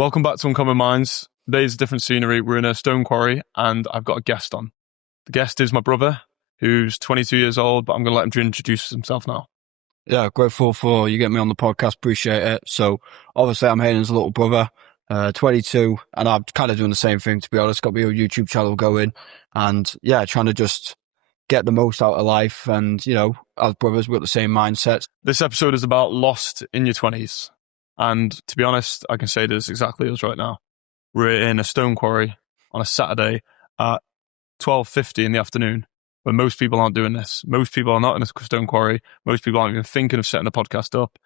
Welcome back to Uncommon Minds. Today's a different scenery. We're in a stone quarry and I've got a guest on. The guest is my brother, who's 22 years old, but I'm going to let him introduce himself now. Yeah, grateful for you getting me on the podcast. Appreciate it. So obviously I'm Hayden's little brother, 22, and I'm kind of doing the same thing, to be honest. Got my own YouTube channel going and yeah, trying to just get the most out of life. And, you know, as brothers, we've got the same mindsets. This episode is about lost in your 20s. And to be honest, I can say this exactly as right now. We're in a stone quarry on a Saturday at 12:50 in the afternoon, where most people aren't doing this. Most people are not in a stone quarry. Most people aren't even thinking of setting a podcast up.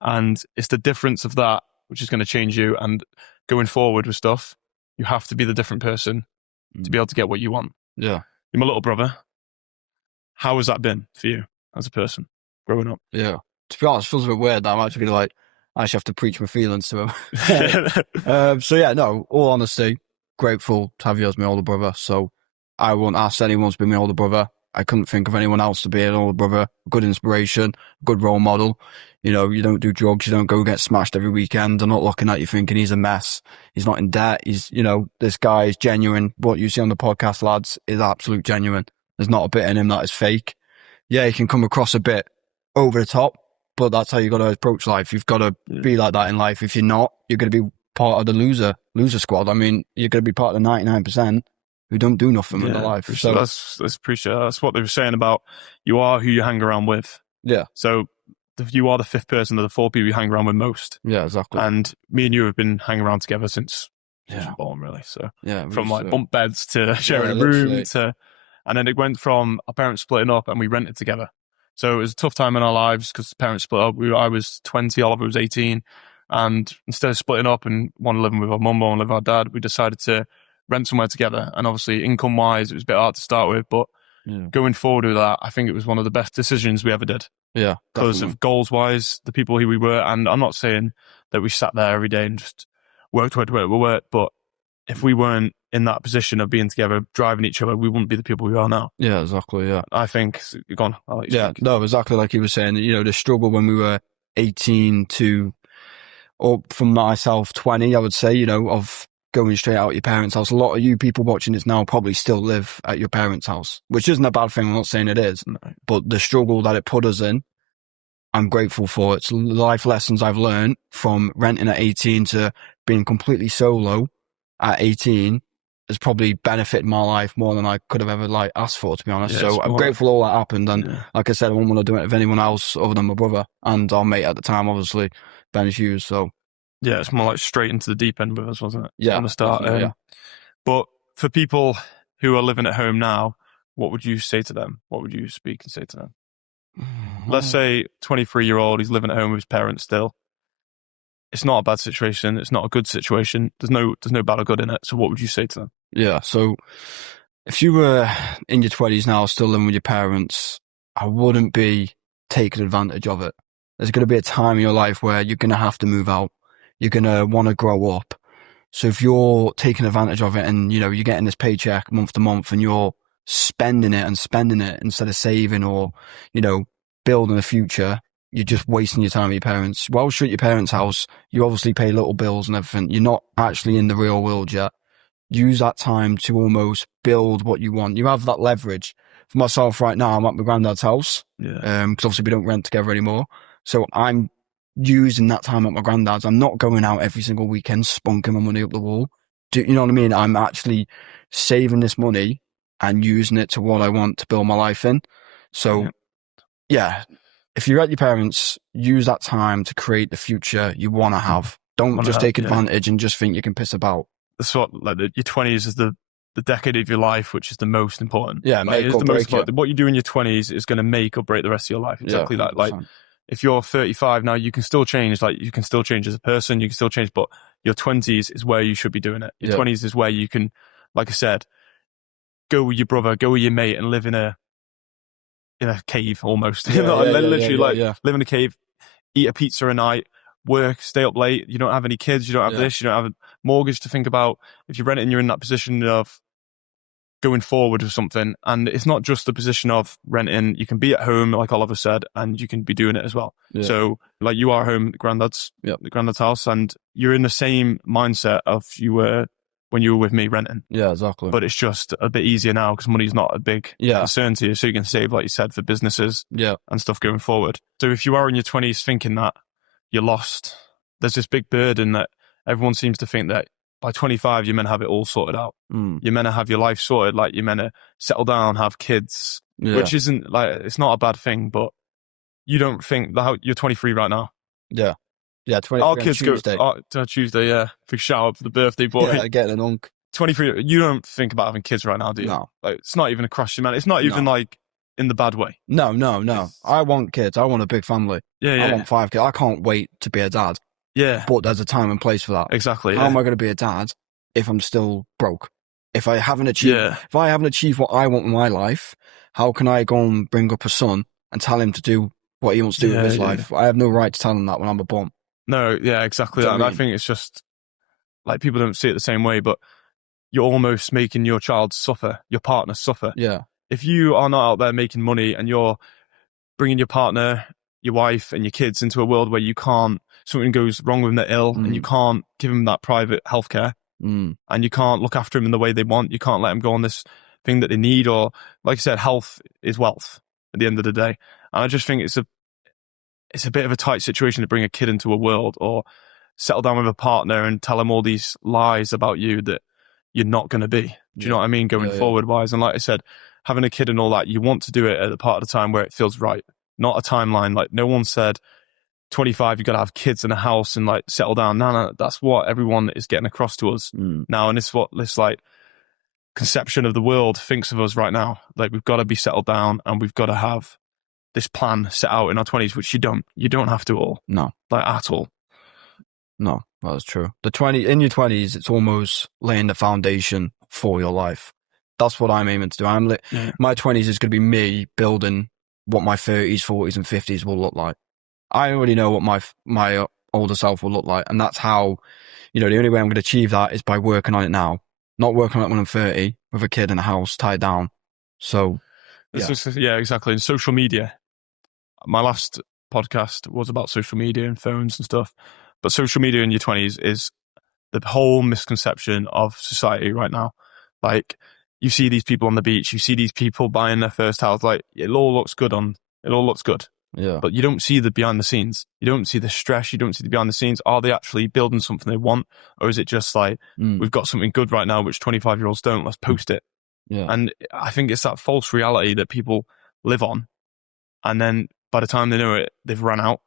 And it's the difference of that which is going to change you. And going forward with stuff, you have to be the different person to be able to get what you want. Yeah. You're my little brother. How has that been for you as a person growing up? Yeah. To be honest, it feels a bit weird that I'm actually like, I actually have to preach my feelings to him. So yeah, no, all honesty, grateful to have you as my older brother. So I won't ask anyone to be my older brother. I couldn't think of anyone else to be an older brother. Good inspiration, good role model. You know, you don't do drugs, you don't go get smashed every weekend. They're not looking at you thinking he's a mess. He's not in debt. He's, you know, this guy is genuine. What you see on the podcast, lads, is absolute genuine. There's not a bit in him that is fake. Yeah, he can come across a bit over the top, but that's how you got to approach life. You've got to be like that in life. If you're not, you're going to be part of the loser squad. I mean, you're going to be part of the 99% who don't do nothing in their life. So that's appreciate. That's what they were saying about you are who you hang around with. Yeah. So you are the fifth person of the four people you hang around with most. Yeah, exactly. And me and you have been hanging around together since you were born, really. So yeah, from like bunk beds to sharing a room to, and then it went from our parents splitting up and we rented together. So it was a tough time in our lives because parents split up. I was 20, Oliver was 18. And instead of splitting up and one living with our mum, one living with our dad, we decided to rent somewhere together. And obviously income-wise, it was a bit hard to start with. But going forward with that, I think it was one of the best decisions we ever did. Yeah. Because of goals-wise, the people who we were. And I'm not saying that we sat there every day and just worked. But if we weren't in that position of being together, driving each other, we wouldn't be the people we are now. Yeah, exactly, yeah. I think, go on, I'll let you speak. No, exactly like you were saying, you know, the struggle when we were 18 to, or from myself, 20, I would say, you know, of going straight out of your parents' house. A lot of you people watching this now probably still live at your parents' house, which isn't a bad thing, I'm not saying it is, but the struggle that it put us in, I'm grateful for. It's life lessons I've learned from renting at 18 to being completely solo at 18 has probably benefited my life more than I could have ever asked for, to be honest. So I'm grateful all that happened. And like I said, I wouldn't want to do it with anyone else other than my brother and our mate at the time, obviously, Ben Hughes. So yeah, it's more like straight into the deep end with us, wasn't it? Yeah. From the start. But for people who are living at home now, what would you say to them? What would you speak and say to them? Let's say 23-year-old, he's living at home with his parents still. It's not a bad situation. It's not a good situation. There's no bad or good in it. So what would you say to them? Yeah. So if you were in your 20s now, still living with your parents, I wouldn't be taking advantage of it. There's going to be a time in your life where you're going to have to move out. You're going to want to grow up. So if you're taking advantage of it and, you know, you're getting this paycheck month to month and you're spending it instead of saving or, you know, building a future, you're just wasting your time with your parents. Whilst you're at your parents' house, you obviously pay little bills and everything. You're not actually in the real world yet. Use that time to almost build what you want. You have that leverage. For myself right now, I'm at my granddad's house. Because obviously we don't rent together anymore. So I'm using that time at my granddad's. I'm not going out every single weekend, spunking my money up the wall. You know what I mean? I'm actually saving this money and using it to what I want to build my life in. So yeah. If you're at your parents, use that time to create the future you want to have. Don't just take advantage and just think you can piss about. That's what, like, your 20s is the decade of your life, which is the most important. Yeah, like, make or break it. What you do in your 20s is going to make or break the rest of your life. Exactly that. Like, if you're 35 now, you can still change. Like, you can still change as a person. You can still change, but your 20s is where you should be doing it. Your 20s is where you can, like I said, go with your brother, go with your mate, and live in a cave almost. Literally live in a cave, eat a pizza a night, work, stay up late. You don't have any kids. You don't have this. You don't have a mortgage to think about. If you're renting, you're in that position of going forward with something. And it's not just the position of renting. You can be at home, like Oliver said, and you can be doing it as well. So like you are home at the granddad's house, and you're in the same mindset of you were when you were with me renting. Yeah, exactly. But it's just a bit easier now because money's not a big concern to you. So you can save, like you said, for businesses and stuff going forward. So if you are in your 20s thinking that you're lost, there's this big burden that everyone seems to think that by 25, you're meant to have it all sorted out. You're meant to have your life sorted. Like you're meant to settle down, have kids, which isn't like, it's not a bad thing, but you don't think that you're 23 right now. Yeah. Yeah, 23 Our kids Tuesday. go Tuesday, yeah. Big shout out for the birthday boy. Yeah, getting an unk. 23, you don't think about having kids right now, do you? No. Like, it's not even across your mind. It's not even like in the bad way. No. I want kids. I want a big family. Yeah. I want 5 kids. I can't wait to be a dad. Yeah. But there's a time and place for that. Exactly. How am I going to be a dad if I'm still broke? If I haven't achieved what I want in my life, how can I go and bring up a son and tell him to do what he wants to do with his life? I have no right to tell him that when I'm a bum. No, yeah, exactly that. And I think it's just like people don't see it the same way, but you're almost making your child suffer, your partner suffer. Yeah. If you are not out there making money and you're bringing your partner, your wife and your kids into a world where something goes wrong with them, they're ill and you can't give them that private healthcare and you can't look after them in the way they want. You can't let them go on this thing that they need, or like I said, health is wealth at the end of the day. And I just think it's a bit of a tight situation to bring a kid into a world or settle down with a partner and tell them all these lies about you that you're not going to be. Do you know what I mean? Going forward wise. And like I said, having a kid and all that, you want to do it at the part of the time where it feels right, not a timeline. Like no one said 25, you've got to have kids in a house and like settle down. No, that's what everyone is getting across to us now. And it's what this like conception of the world thinks of us right now. Like we've got to be settled down and we've got to have this plan set out in our 20s, which you don't have to all. No. Like at all. No, that's true. In your 20s, it's almost laying the foundation for your life. That's what I'm aiming to do. My 20s is going to be me building what my 30s, 40s and 50s will look like. I already know what my older self will look like. And that's how, the only way I'm going to achieve that is by working on it now. Not working on it when I'm 30 with a kid in a house tied down. So, yeah, exactly. And social media. My last podcast was about social media and phones and stuff. But social media in your 20s is the whole misconception of society right now. Like, you see these people on the beach, you see these people buying their first house, like, it all looks good. Yeah. But you don't see the behind the scenes. You don't see the stress. You don't see the behind the scenes. Are they actually building something they want? Or is it just like, we've got something good right now, which 25-year-olds don't, let's post it. Yeah. And I think it's that false reality that people live on. And then by the time they know it, they've run out.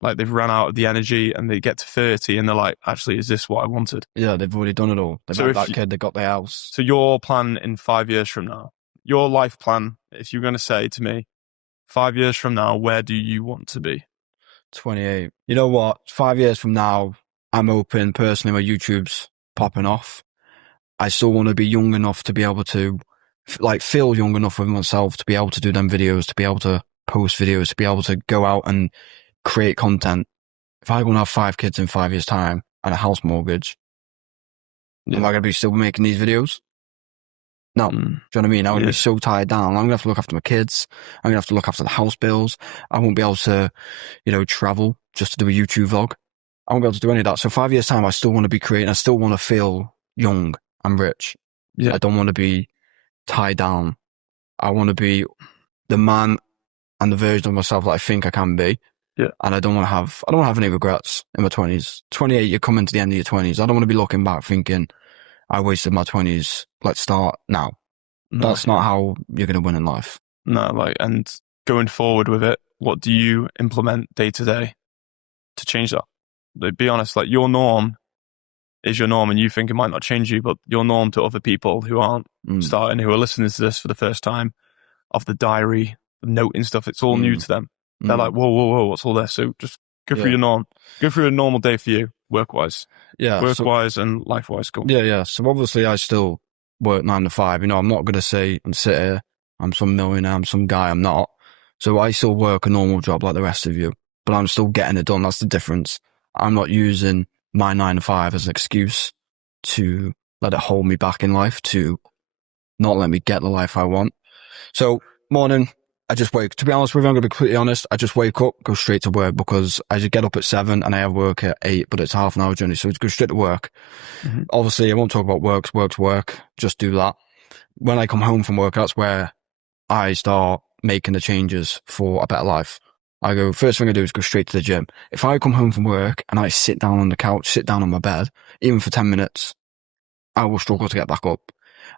Like they've run out of the energy and they get to 30 and they're like, actually, is this what I wanted? Yeah, they've already done it all. They've had that kid, they got their house. So your plan in 5 years from now, your life plan, if you're going to say to me, 5 years from now, where do you want to be? 28. You know what? 5 years from now, I'm hoping personally my YouTube's popping off. I still want to be young enough to be able to, feel young enough with myself to be able to do them videos, to be able to post videos, to be able to go out and create content. If I go and have 5 kids in 5 years' time and a house mortgage, am I going to be still making these videos? No. Do you know what I mean? I'm going to be so tied down. I'm going to have to look after my kids. I'm going to have to look after the house bills. I won't be able to, travel just to do a YouTube vlog. I won't be able to do any of that. So 5 years' time, I still want to be creating. I still want to feel young and rich. Yeah. I don't want to be tied down. I want to be the man and the version of myself that I think I can be. Yeah. And I don't want to have any regrets in my 20s. 28, you're coming to the end of your 20s. I don't want to be looking back thinking, I wasted my 20s. Let's start now. No. That's not how you're going to win in life. No, and going forward with it, what do you implement day to day to change that? Be honest, your norm is your norm and you think it might not change you, but your norm to other people who aren't starting, who are listening to this for the first time, of the diary, the noting stuff, it's all new to them. They're like, whoa, what's all this? So just go through your norm. Go through a normal day for you, work-wise. Yeah. Work-wise and life-wise. Cool. Yeah. So obviously I still work 9 to 5. I'm not going to say and sit here, I'm some millionaire, I'm some guy, I'm not. So I still work a normal job like the rest of you, but I'm still getting it done. That's the difference. I'm not using my 9 to 5 as an excuse to let it hold me back in life, to not let me get the life I want. So morning, I just wake, to be honest with you, I'm going to be completely honest, I just wake up, go straight to work, because I just get up at 7 and I have work at 8, but it's half an hour journey, so it's go straight to work. Mm-hmm. Obviously, I won't talk about work, just do that. When I come home from work, that's where I start making the changes for a better life. First thing I do is go straight to the gym. If I come home from work and I sit down on the couch, sit down on my bed, even for 10 minutes, I will struggle to get back up.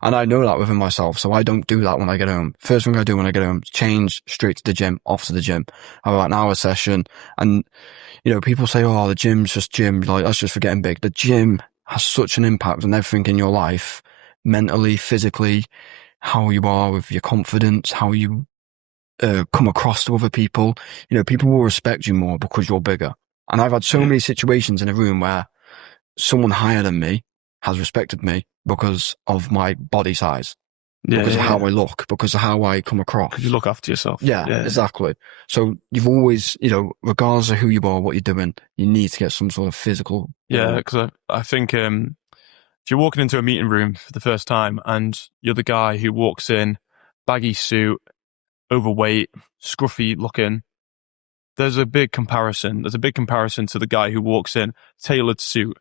And I know that within myself, so I don't do that when I get home. First thing I do when I get home, change straight to the gym, off to the gym. I have about an hour session. And, you know, people say, oh, the gym's just gym. Like, that's just for getting big. The gym has such an impact on everything in your life, mentally, physically, how you are with your confidence, how you come across to other people. You know, people will respect you more because you're bigger. And I've had so many situations in a room where someone higher than me has respected me because of my body size, because of how I look, because of how I come across. Because you look after yourself. Yeah, exactly. So you've always, you know, regardless of who you are, what you're doing, you need to get some sort of physical. Yeah, because I think if you're walking into a meeting room for the first time and you're the guy who walks in, baggy suit, overweight, scruffy looking, there's a big comparison. There's a big comparison to the guy who walks in, tailored suit,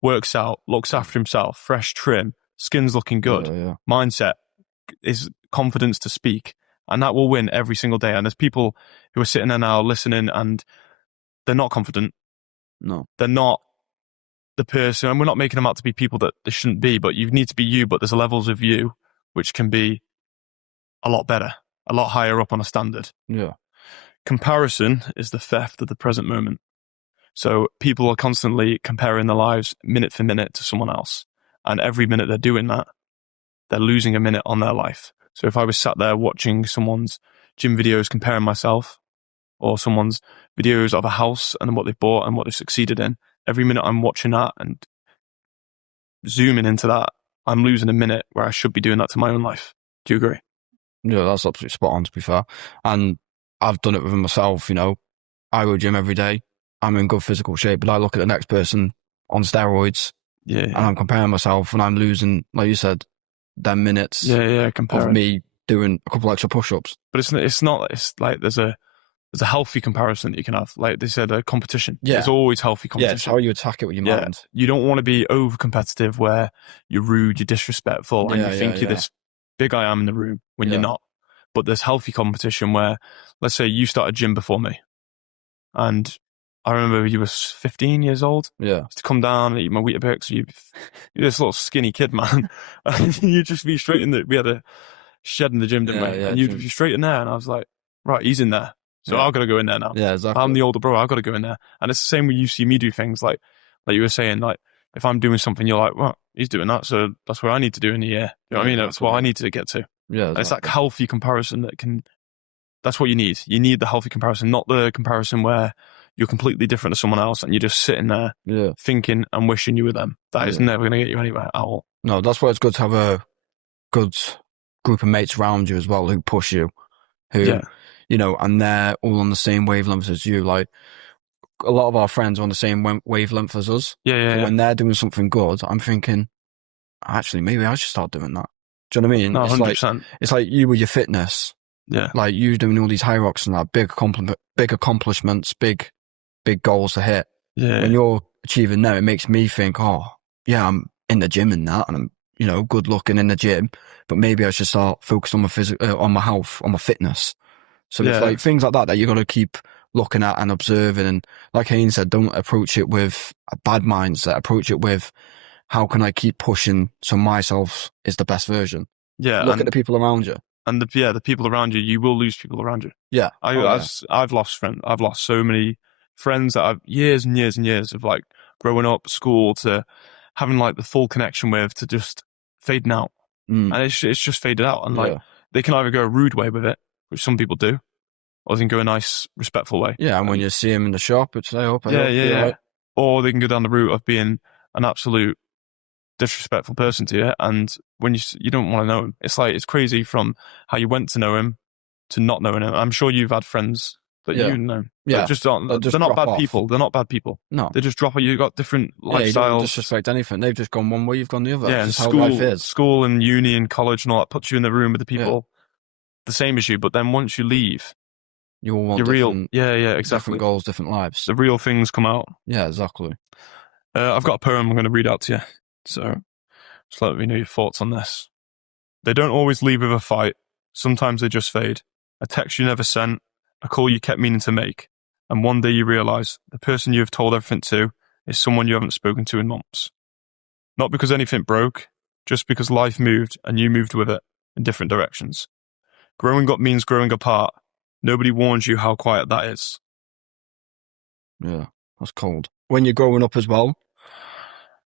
works out, looks after himself, fresh trim, skin's looking good, mindset is confidence to speak, and that will win every single day. And there's people who are sitting there now listening and they're not confident. No. They're not the person, and we're not making them out to be people that they shouldn't be, but you need to be you, but there's levels of you which can be a lot better, a lot higher up on a standard. Yeah. Comparison is the theft of the present moment. So people are constantly comparing their lives minute for minute to someone else. And every minute they're doing that, they're losing a minute on their life. So if I was sat there watching someone's gym videos comparing myself, or someone's videos of a house and what they've bought and what they've succeeded in, every minute I'm watching that and zooming into that, I'm losing a minute where I should be doing that to my own life. Do you agree? Yeah, that's absolutely spot on, to be fair. And I've done it with myself, you know. I go to gym every day. I'm in good physical shape, but I look at the next person on steroids, and I'm comparing myself, and I'm losing, like you said, 10 minutes of me doing a couple extra push-ups. But it's like there's a healthy comparison that you can have. Like they said, a competition. Yeah. There's always healthy competition. Yeah, it's how you attack it with your mind. You don't want to be over-competitive where you're rude, you're disrespectful, and you think you're this big I am in the room when you're not. But there's healthy competition where, let's say you started gym before me, and I remember you were 15 years old. Yeah. To come down and eat my Weetabix. You're this little skinny kid, man. And you'd just be straight in we had a shed in the gym, didn't we? And you'd be straight in there. And I was like, right, he's in there. So I've got to go in there now. Yeah, exactly. I'm the older bro. I've got to go in there. And it's the same when you see me do things like you were saying, like, if I'm doing something, you're like, well, he's doing that. So that's what I need to do in a year. You know what I mean? That's what I need to get to. Yeah. Exactly. It's that healthy comparison that's what you need. You need the healthy comparison, not the comparison where you're completely different to someone else and you're just sitting there thinking and wishing you were them. That is never going to get you anywhere at all. No, that's why it's good to have a good group of mates around you as well who push you, who, you know, and they're all on the same wavelength as you. Like, a lot of our friends are on the same wavelength as us. So when they're doing something good, I'm thinking, actually, maybe I should start doing that. Do you know what I mean? No, 100%. It's like you with your fitness. Yeah. Like you doing all these high rocks and that, big accomplishments, big goals to hit. Yeah. When you're achieving them, it makes me think, oh, yeah, I'm in the gym and that, and I'm, you know, good looking in the gym, but maybe I should start focusing on my health, on my fitness. So it's like things like that you got to keep looking at and observing. And like Haynes said, don't approach it with a bad mindset. Approach it with, how can I keep pushing so myself is the best version? Yeah. Look at the people around you. And the people around you, you will lose people around you. Yeah. I've lost friends. I've lost so many friends that I've years and years and years of like growing up, school, to having like the full connection with, to just fading out. And it's just faded out. And like they can either go a rude way with it, which some people do, or they can go a nice, respectful way. Yeah, and when you see them in the shop, it's like, oh, yeah. Or they can go down the route of being an absolute disrespectful person to you, and when you don't want to know him. It's like, it's crazy from how you went to know him to not knowing him. I'm sure you've had friends that you know. Yeah. They're not bad people. They're not bad people. No. They just drop you. You've got different lifestyles. You don't disrespect anything. They've just gone one way, you've gone the other. Yeah, That's and how life is. School and uni and college and all that puts you in the room with the people the same as you, but then once you leave, you all want exactly. Different goals, different lives. The real things come out. Yeah, exactly. I've got a poem I'm going to read out to you. So just let me know your thoughts on this. They don't always leave with a fight. Sometimes they just fade. A text you never sent, a call you kept meaning to make. And one day you realise the person you have told everything to is someone you haven't spoken to in months. Not because anything broke, just because life moved and you moved with it in different directions. Growing up means growing apart. Nobody warns you how quiet that is. Yeah, that's cold. When you're growing up as well,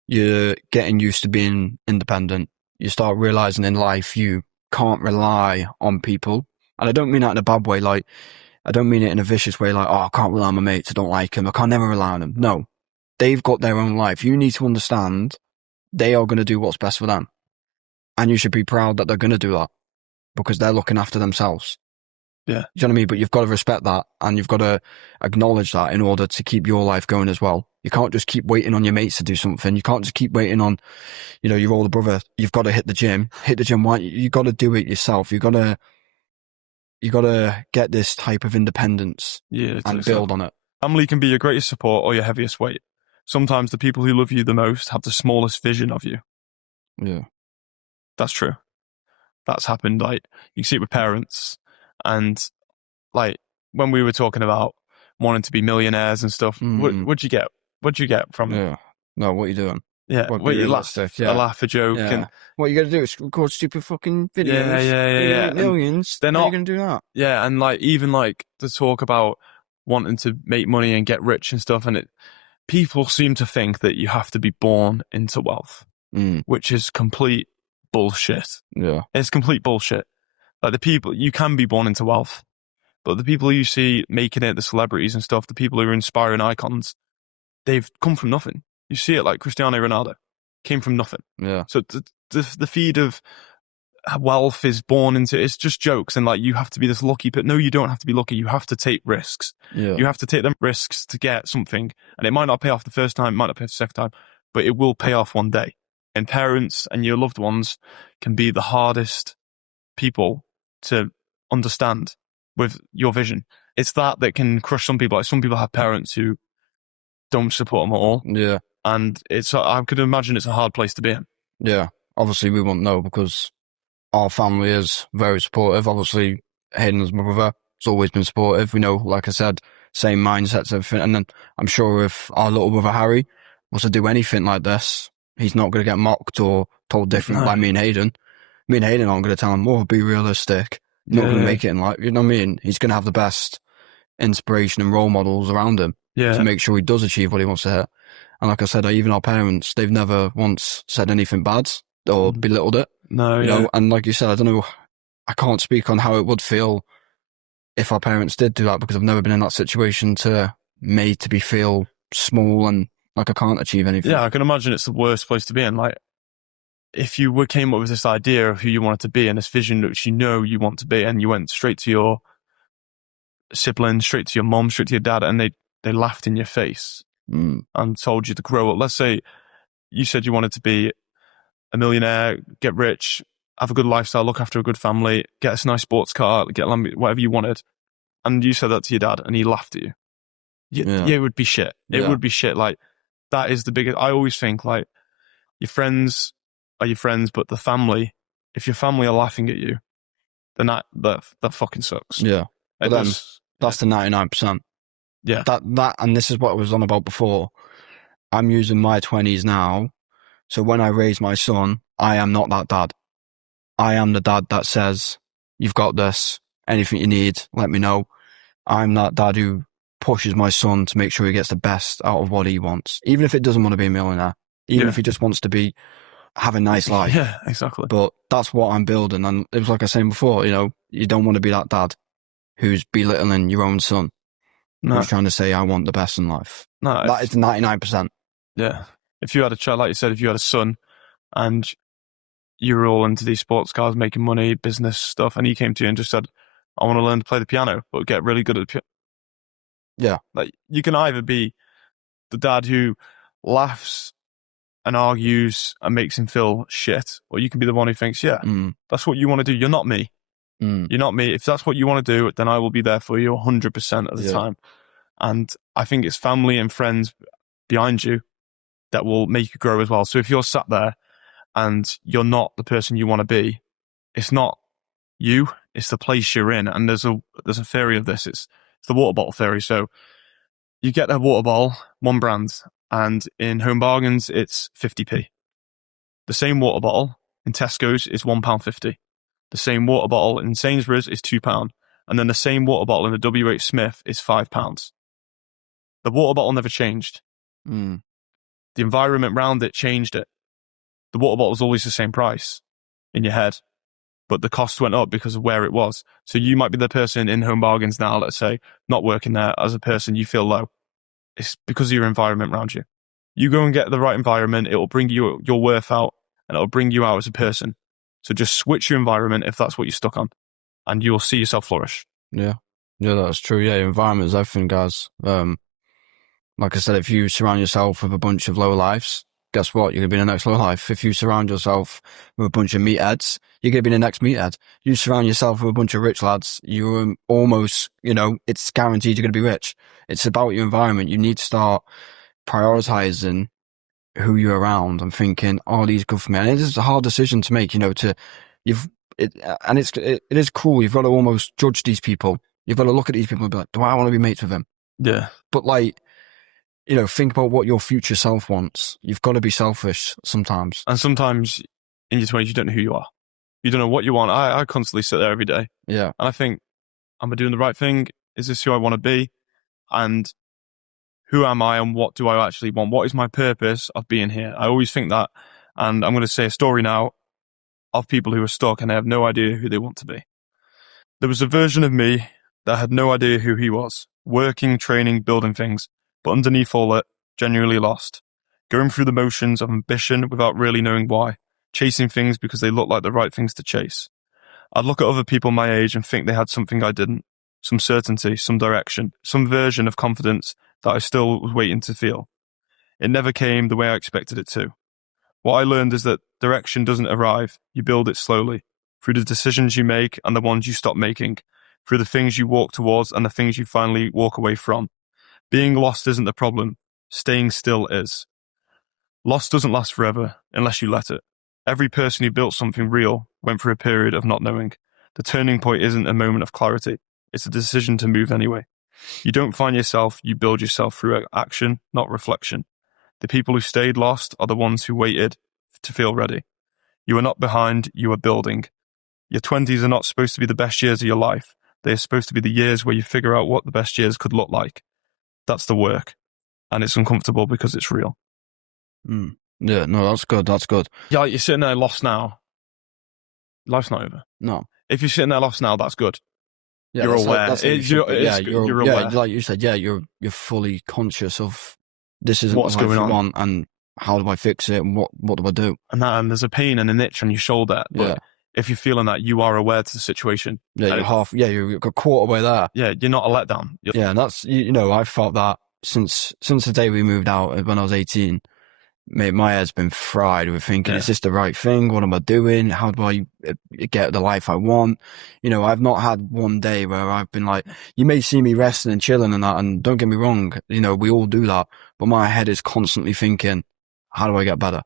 you're getting used to being independent. You start realising in life you can't rely on people. And I don't mean that in a bad way. Like, I don't mean it in a vicious way, like, oh, I can't rely on my mates, I don't like them, I can't never rely on them. No, they've got their own life. You need to understand they are going to do what's best for them. And you should be proud that they're going to do that because they're looking after themselves. Yeah. You know what I mean? But you've got to respect that and you've got to acknowledge that in order to keep your life going as well. You can't just keep waiting on your mates to do something. You can't just keep waiting on, you know, your older brother. You've got to hit the gym. You got to do it yourself. You got to get this type of independence and build on it. Family can be your greatest support or your heaviest weight. Sometimes the people who love you the most have the smallest vision of you. Yeah. That's true. That's happened. Like, you see it with parents. And like when we were talking about wanting to be millionaires and stuff, what'd you get? What'd you get from it? Yeah. No, what are you doing? Yeah. What you laugh, a laugh, a joke. Yeah. And what you got to do is record stupid fucking videos. Yeah. Millions. They're not going to do that. Yeah. And like, even like the talk about wanting to make money and get rich and stuff. And people seem to think that you have to be born into wealth, which is complete bullshit. Yeah. It's complete bullshit. Like, the people, you can be born into wealth, but the people you see making it, the celebrities and stuff, the people who are inspiring icons, they've come from nothing. You see it like Cristiano Ronaldo, came from nothing. Yeah. So the feed of wealth is born into, it's just jokes and like, you have to be this lucky, but no, you don't have to be lucky. You have to take risks. Yeah. You have to take them risks to get something, and it might not pay off the first time, it might not pay off the second time, but it will pay off one day. And parents and your loved ones can be the hardest people to understand with your vision. It's that can crush some people. Like, some people have parents who don't support them at all. Yeah. And I could imagine it's a hard place to be in. Yeah. Obviously, we won't know because our family is very supportive. Obviously, Hayden's my brother. It's always been supportive. We know, like I said, same mindsets, everything. And then I'm sure if our little brother Harry was to do anything like this, he's not going to get mocked or told different like me and Hayden. Me and Hayden aren't going to tell him, oh, be realistic. You're not going to make it in life. You know what I mean? He's going to have the best inspiration and role models around him to make sure he does achieve what he wants to hit. And like I said, even our parents, they've never once said anything bad or belittled it. No, you know? And like you said, I don't know, I can't speak on how it would feel if our parents did do that because I've never been in that situation to be feel small and like I can't achieve anything. Yeah, I can imagine it's the worst place to be in. Like, if you came up with this idea of who you wanted to be and this vision which you know you want to be, and you went straight to your siblings, straight to your mom, straight to your dad, and they laughed in your face and told you to grow up. Let's say you said you wanted to be a millionaire, get rich, have a good lifestyle, look after a good family, get a nice sports car, get whatever you wanted, and you said that to your dad and he laughed at you. It would be shit. It would be shit. Like, that is the biggest. I always think, like, your friends are your friends, but the family, if your family are laughing at you, then that fucking sucks. Yeah. But then that's the 99%. Yeah. That, and this is what I was on about before. I'm using my 20s now. So when I raise my son, I am not that dad. I am the dad that says, you've got this, anything you need, let me know. I'm that dad who pushes my son to make sure he gets the best out of what he wants. Even if it doesn't want to be a millionaire. Even if he just wants to have a nice life. Yeah, exactly. But that's what I'm building. And it was like I was saying before, you know, you don't want to be that dad who's belittling your own son. No. Who's trying to say, I want the best in life. No. That is 99%. Yeah. If you had a child, like you said, if you had a son and you were all into these sports cars, making money, business stuff, and he came to you and just said, I want to learn to play the piano, but get really good at the piano. Yeah. Like, you can either be the dad who laughs and argues and makes him feel shit, or you can be the one who thinks, that's what you want to do. You're not me. You're not me. If that's what you want to do, then I will be there for you 100% of the time. And I think it's family and friends behind you that will make you grow as well. So if you're sat there and you're not the person you want to be, it's not you, it's the place you're in. And there's a theory of this. It's the water bottle theory. So you get a water bottle, one brand, and in Home Bargains, it's 50p. The same water bottle in Tesco's is £1.50. The same water bottle in Sainsbury's is £2. And then the same water bottle in the WH Smith is £5. The water bottle never changed. The environment around it changed it. The water bottle was always the same price in your head, but the cost went up because of where it was. So you might be the person in Home Bargains now, let's say, not working there as a person, you feel low. It's because of your environment around you. You go and get the right environment, it will bring you your worth out, and it will bring you out as a person. So just switch your environment if that's what you're stuck on, and you'll see yourself flourish. Yeah, that's true. Yeah, your environment is everything, guys. Like I said, if you surround yourself with a bunch of low lifes, guess what? You're going to be in the next low life. If you surround yourself with a bunch of meatheads, you're going to be in the next meathead. You surround yourself with a bunch of rich lads, you're almost, it's guaranteed you're going to be rich. It's about your environment. You need to start prioritizing who you're around and thinking, oh, these good for me. And it is a hard decision to make, it is cool. You've got to almost judge these people. You've got to look at these people and be like, do I want to be mates with them? Yeah. But think about what your future self wants. You've got to be selfish sometimes. And sometimes in your 20s, you don't know who you are. You don't know what you want. I constantly sit there every day. Yeah. And I think, am I doing the right thing? Is this who I want to be? And who am I and what do I actually want? What is my purpose of being here? I always think that. And I'm going to say a story now of people who are stuck and they have no idea who they want to be. There was a version of me that had no idea who he was. Working, training, building things. But underneath all it, genuinely lost. Going through the motions of ambition without really knowing why. Chasing things because they look like the right things to chase. I'd look at other people my age and think they had something I didn't. Some certainty, some direction, some version of confidence that I still was waiting to feel. It never came the way I expected it to. What I learned is that direction doesn't arrive, you build it slowly. Through the decisions you make and the ones you stop making. Through the things you walk towards and the things you finally walk away from. Being lost isn't the problem. Staying still is. Lost doesn't last forever, unless you let it. Every person who built something real went through a period of not knowing. The turning point isn't a moment of clarity. It's a decision to move anyway. You don't find yourself, you build yourself through action, not reflection. The people who stayed lost are the ones who waited to feel ready. You are not behind, you are building. Your 20s are not supposed to be the best years of your life. They are supposed to be the years where you figure out what the best years could look like. That's the work. And it's uncomfortable because it's real. Yeah, no, that's good. That's good. Yeah, like you're sitting there lost now. Life's not over. No. If you're sitting there lost now, that's good. Yeah, you're aware. You're aware. Like you said, you're fully conscious of this isn't what's going on, and how do I fix it, and what do I do? And there's a pain and an itch on your shoulder. But if you're feeling that, you are aware to the situation. Yeah, you're a quarter way there. Yeah, you're not a letdown. And that's I've felt that since the day we moved out when I was 18. Mate, my head's been fried with thinking, is this the right thing? What am I doing? How do I get the life I want? I've not had one day where I've been like, you may see me resting and chilling and that, and don't get me wrong, we all do that, but my head is constantly thinking, how do I get better?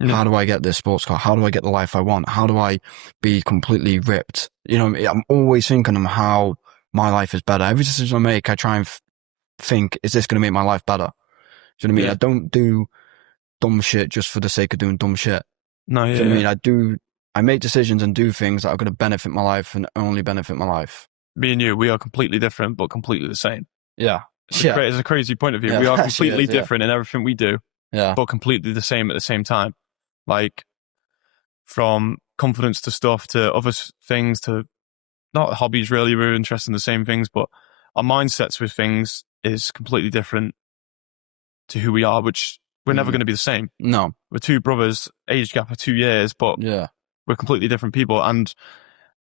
How do I get this sports car? How do I get the life I want? How do I be completely ripped? I'm always thinking of how my life is better. Every decision I make, I try and think, is this going to make my life better? Do you know what I mean? Yeah. I don't do dumb shit just for the sake of doing dumb shit. No, yeah. Do you know what I mean? I make decisions and do things that are going to benefit my life and only benefit my life. Me and you, we are completely different, but completely the same. Yeah. It's a crazy point of view. We are completely different in everything we do, but completely the same at the same time. Like, from confidence to stuff to other things to not hobbies really, we're interested in the same things, but our mindsets with things is completely different to who we are, which we're never going to be the same. No. We're two brothers, age gap of 2 years, but we're completely different people. And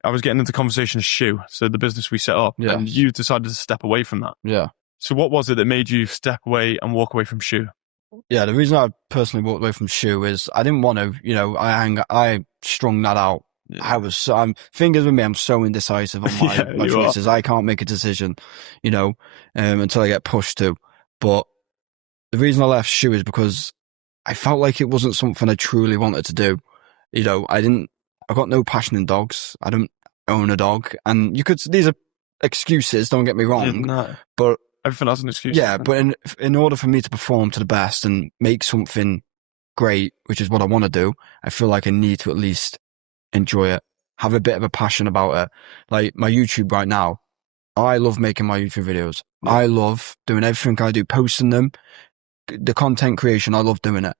I was getting into conversation of Shoe, so the business we set up, and you decided to step away from that. Yeah. So what was it that made you step away and walk away from Shoe? Yeah, the reason I personally walked away from Shoe is I didn't want to, I strung that out I'm fingers with me. I'm so indecisive on my choices. I can't make a decision, until I get pushed to. But the reason I left Shoe is because I felt like it wasn't something I truly wanted to do. I got no passion in dogs. I don't own a dog. And these are excuses, don't get me wrong. But everything has an excuse. Yeah, but in order for me to perform to the best and make something great, which is what I want to do, I feel like I need to at least enjoy it, have a bit of a passion about it. Like my YouTube right now, I love making my YouTube videos. Yeah. I love doing everything I do, posting them, the content creation. I love doing it.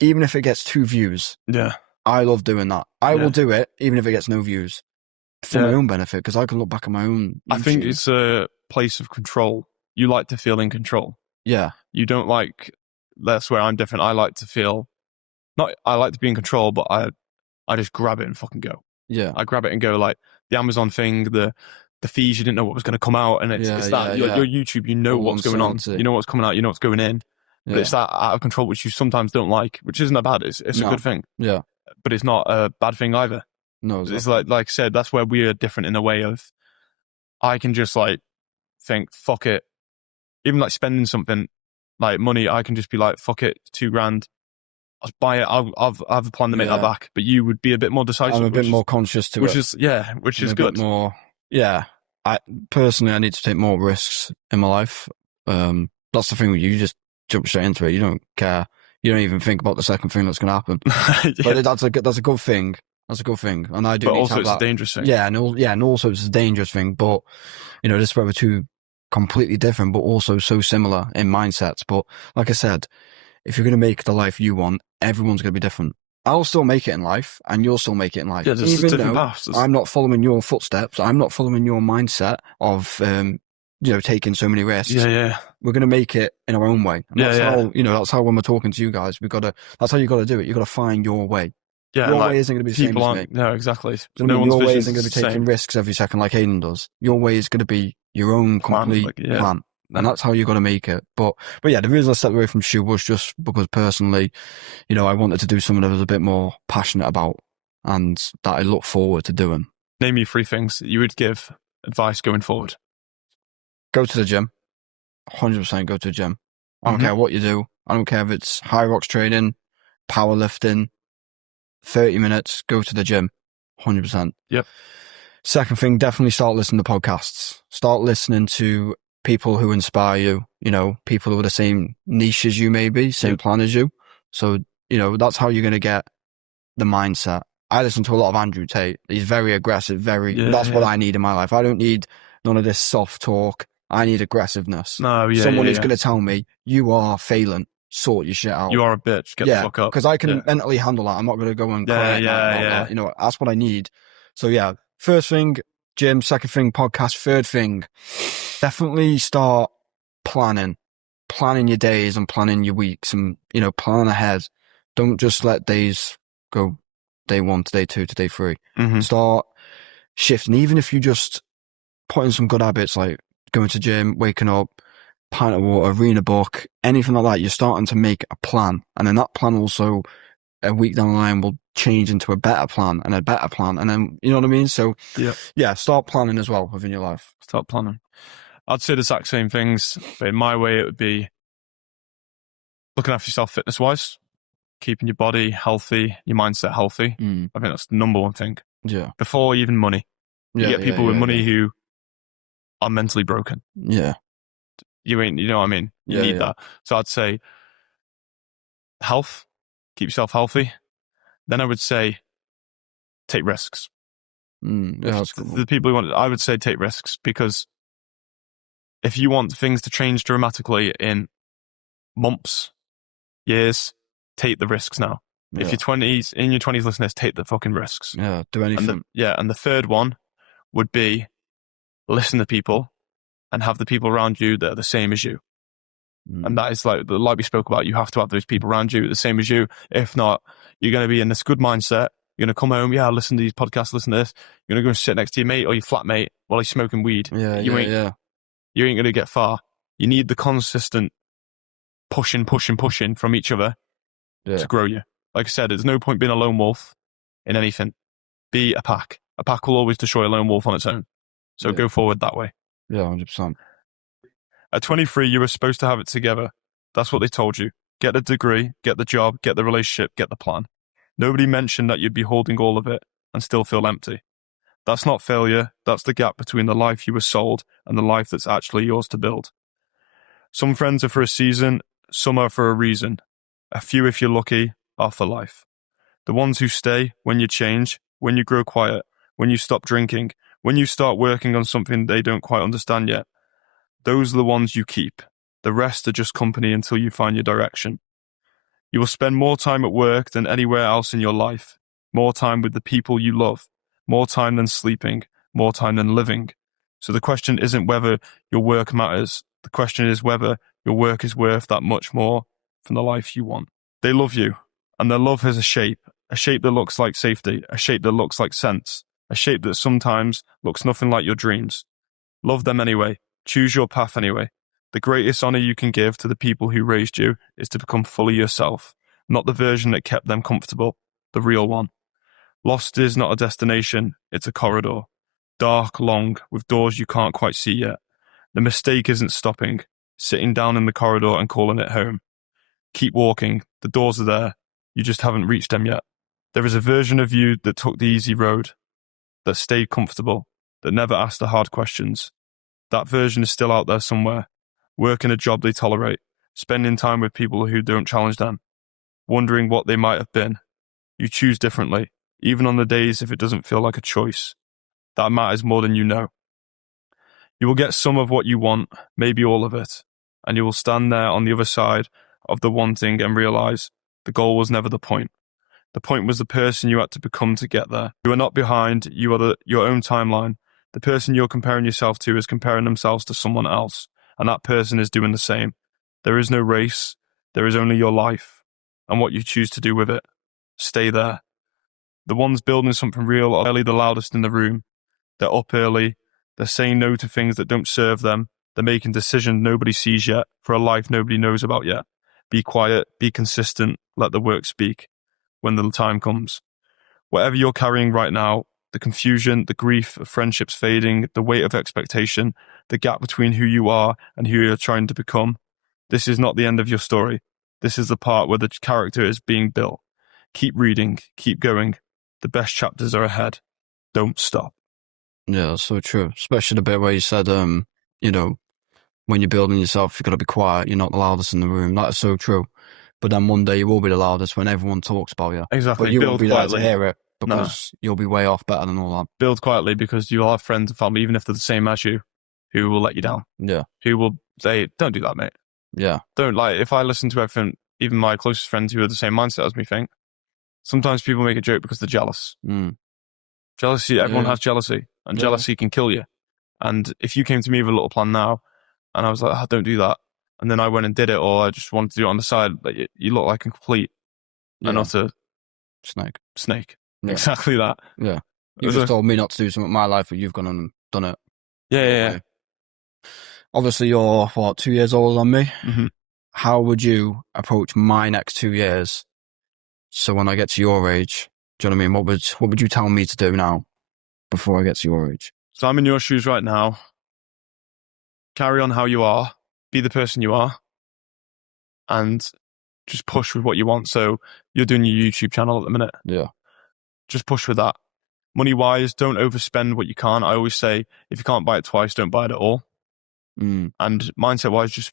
Even if it gets 2 views, I love doing that. I will do it even if it gets no views for my own benefit, because I can look back at my own YouTube. I think it's a place of control. You like to feel in control. Yeah. You don't like, that's where I'm different. I like to feel, I like to be in control, but I just grab it and fucking go. Yeah. I grab it and go, like the Amazon thing, the fees, you didn't know what was going to come out. And it's that, your YouTube, you know what's going on. You know what's coming out, you know what's going in. But it's that out of control, which you sometimes don't like, which isn't that bad. It's a good thing. Yeah. But it's not a bad thing either. No, exactly. It's like I said, that's where we are different in a way of, I can just like think, fuck it. Even like spending something like money, I can just be like, fuck it, $2,000. I'll buy it. I've a plan to make that back. But you would be a bit more decisive. I'm a bit more conscious to which it. Which is good. Bit more, I personally, I need to take more risks in my life. That's the thing with you. Just jump straight into it. You don't care. You don't even think about the second thing that's going to happen. But that's a good thing. That's a good thing. And I do. But need also, to have it's that. A dangerous thing. Yeah, and also it's a dangerous thing. But this is where we're two completely different, but also so similar in mindsets. But like I said, if you're going to make the life you want, everyone's going to be different. I'll still make it in life, and you'll still make it in life. Yeah, there's even different though paths. I'm not following your footsteps, I'm not following your mindset of taking so many risks. Yeah. We're going to make it in our own way. And that's how when we're talking to you guys, that's how you got to do it. You got to find your way. Yeah, your way isn't going to be the same as me. No, exactly. Your way isn't going to be taking risks every second like Hayden does. Your way is going to be your own complete plan. And that's how you got to make it. But yeah, the reason I stepped away from Shoe was just because personally, I wanted to do something I was a bit more passionate about and that I look forward to doing. Name me 3 things that you would give advice going forward. Go to the gym. 100% go to the gym. I don't care what you do. I don't care if it's high rocks training, powerlifting, 30 minutes, go to the gym. 100%. Yep. Second thing, definitely start listening to podcasts. Start listening to people who inspire you, people who are the same niche as you, maybe, same plan as you. So, that's how you're going to get the mindset. I listen to a lot of Andrew Tate. He's very aggressive, that's what I need in my life. I don't need none of this soft talk. I need aggressiveness. Someone who's going to tell me, you are failing, sort your shit out. You are a bitch, get the fuck up. Because I can mentally handle that. I'm not going to go and cry about that. That's what I need. So yeah, first thing, gym. Second thing, podcast. Third thing, definitely start planning your days and planning your weeks and, plan ahead. Don't just let days go day 1 to day 2 to day 3. Start shifting. Even if you just put in some good habits like going to gym, waking up, pint of water, reading a book, anything like that, you're starting to make a plan. And then that plan also, a week down the line, will change into a better plan and a better plan. And then, you know what I mean? So, start planning as well within your life. Start planning. I'd say the exact same things, but in my way, it would be looking after yourself fitness-wise, keeping your body healthy, your mindset healthy. I think that's the number one thing. Yeah. Before even money. You get people with money who are mentally broken. Yeah. You know what I mean? You need that. So I'd say health, keep yourself healthy. Then I would say take risks. The people who want, I would say take risks, because if you want things to change dramatically in months, years, take the risks now. If you're in your 20s listeners, take the fucking risks. Yeah, do anything. And the third one would be listen to people and have the people around you that are the same as you. And that is like we spoke about, you have to have those people around you the same as you. If not, you're going to be in this good mindset. You're going to come home, listen to these podcasts, listen to this. You're going to go and sit next to your mate or your flatmate while he's smoking weed. You ain't going to get far. You need the consistent pushing from each other to grow you. Like I said, there's no point being a lone wolf in anything. be a pack. A pack will always destroy a lone wolf on its own. So go forward that way. Yeah, 100%. At 23, you were supposed to have it together. That's what they told you. Get the degree, get the job, get the relationship, get the plan. Nobody mentioned that you'd be holding all of it and still feel empty. That's not failure. That's the gap between the life you were sold and the life that's actually yours to build. Some friends are for a season, some are for a reason. A few, if you're lucky, are for life. The ones who stay when you change, when you grow quiet, when you stop drinking, when you start working on something they don't quite understand yet, those are the ones you keep. The rest are just company until you find your direction. You will spend more time at work than anywhere else in your life, more time with the people you love, more time than sleeping, more time than living. So the question isn't whether your work matters. The question is whether your work is worth that much more from the life you want. They love you, and their love has a shape that looks like safety, a shape that looks like sense, a shape that sometimes looks nothing like your dreams. Love them anyway. Choose your path anyway. The greatest honor you can give to the people who raised you is to become fully yourself, not the version that kept them comfortable, the real one. Lost is not a destination, it's a corridor. Dark, long, with doors you can't quite see yet. The mistake isn't stopping, sitting down in the corridor and calling it home. Keep walking, the doors are there, you just haven't reached them yet. There is a version of you that took the easy road, that stayed comfortable, that never asked the hard questions. That version is still out there somewhere, working a job they tolerate, spending time with people who don't challenge them, wondering what they might have been. You choose differently, even on the days if it doesn't feel like a choice. That matters more than you know. You will get some of what you want, maybe all of it, and you will stand there on the other side of the wanting and realize the goal was never the point. The point was the person you had to become to get there. You are not behind, you are your own timeline. The person you're comparing yourself to is comparing themselves to someone else, and that person is doing the same. There is no race, there is only your life, and what you choose to do with it. Stay there. The ones building something real are barely the loudest in the room. They're up early, they're saying no to things that don't serve them, they're making decisions nobody sees yet, for a life nobody knows about yet. Be quiet, be consistent, let the work speak when the time comes. Whatever you're carrying right now, the confusion, the grief of friendships fading, the weight of expectation, the gap between who you are and who you're trying to become, this is not the end of your story. This is the part where the character is being built. Keep reading, keep going. The best chapters are ahead. Don't stop. Yeah, that's so true. Especially the bit where you said, you know, when you're building yourself, you've got to be quiet. You're not the loudest in the room. That is so true. But then one day you will be the loudest when everyone talks about you. Exactly. But you Build won't be quietly. there to hear it because you'll be way off better than all that. Build quietly because you'll have friends and family, even if they're the same as you, who will let you down. Yeah. Who will say, don't do that, mate. Yeah. Don't, like, if I listen to everything, even my closest friends who are the same mindset as me think, sometimes people make a joke because they're jealous. Jealousy, everyone has jealousy, and jealousy can kill you. And if you came to me with a little plan now, and I was like, don't do that, and then I went and did it, or I just wanted to do it on the side, like, you look like a complete and utter snake. Yeah. Exactly that. Yeah. You just told me not to do something in my life, but you've gone and done it. Yeah. Obviously, you're, 2 years older than me? Mm-hmm. How would you approach my next 2 years? So when I get to your age, do you know what I mean? What would you tell me to do now before I get to your age? So I'm in your shoes right now. Carry on how you are. Be the person you are. And just push with what you want. So you're doing your YouTube channel at the minute. Yeah. Just push with that. Money-wise, don't overspend what you can't. I always say, if you can't buy it twice, don't buy it at all. And mindset-wise, just